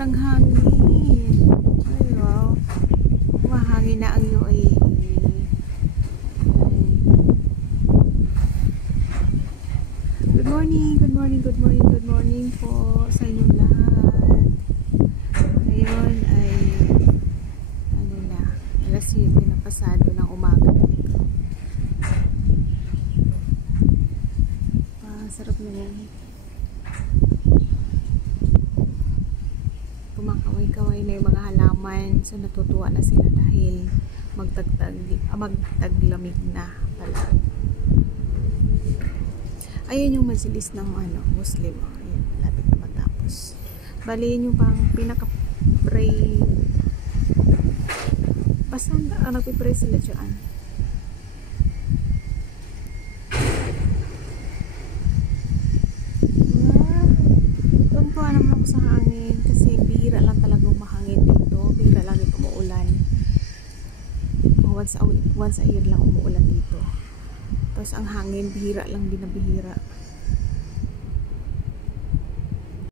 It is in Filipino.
sobrang hangin. Ay, wow. Mahangin na ang UAE. Good morning, good morning, good morning, good morning po sa inyong lahat. Ngayon ay ano na, alas 7 na pasado ng umaga dito. Sarap naman. Kumakaway-kaway na yung mga halaman. So natutuwa na sila dahil magtaglamig na pala. Ayun yung majlis ng Muslim. Ayan, malapit na matapos. Bali yun yung pang pinaka-pray. Basta nagpipray sila dyan. Tumpuan naman ako sa hangin kasi bihira lang talagang mahangin dito. Bihira lang dito umuulan. Once a year lang umuulan dito. Tapos ang hangin, bihira lang din na bihira.